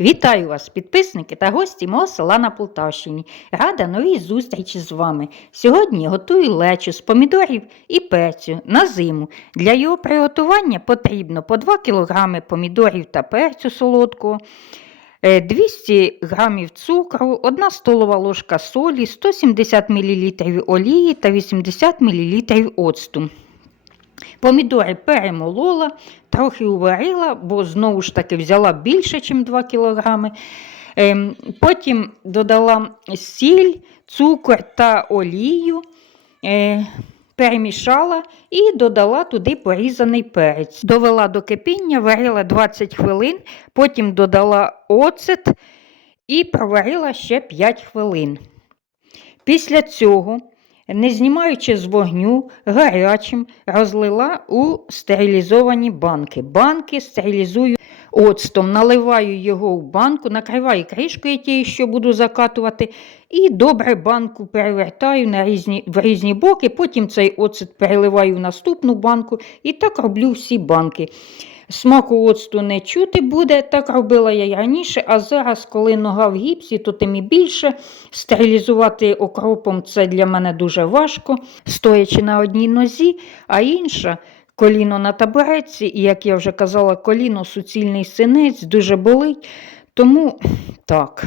Вітаю вас, підписники та гості мого села на Полтавщині. Рада новій зустрічі з вами. Сьогодні готую лечо з помідорів і перцю на зиму. Для його приготування потрібно по 2 кг помідорів та перцю солодкого, е, 200 г цукру, 1 столова ложка солі, 170 мл олії та 80 мл оцту. Помідори перемолола, трохи уварила, бо знову ж таки взяла більше, ніж 2 кг. Потім додала сіль, цукор та олію, е, перемішала і додала туди порізаний перець. Довела до кипіння, варила 20 хвилин, потім додала оцет і проварила ще 5 хвилин. Після цього не знімаючи з вогню, гарячим розлила у стерилізовані банки. Банки стерилізую оцтом, наливаю його в банку, накриваю кришкою тією, що буду закатувати, і добре банку перевертаю на різні, в різні боки, потім цей оцет переливаю в наступну банку і так роблю всі банки. Смаку оцту не чути буде, так робила я й раніше, а зараз, коли нога в гіпсі, то тим і більше. Стерилізувати окропом це для мене дуже важко, стоячи на одній нозі, а інша коліно на табуретці, і, як я вже казала, коліно суцільний синець дуже болить. Тому так.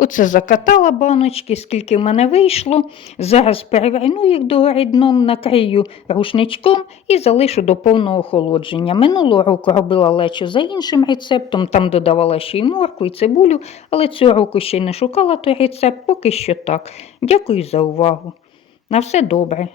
Оце закатала баночки, скільки в мене вийшло. Зараз переверну їх догори дном, накрию рушничком і залишу до повного охолодження. Минулого року робила лечо за іншим рецептом, там додавала ще й морку і цибулю, але цього року ще й не шукала той рецепт, поки що так. Дякую за увагу. На все добре.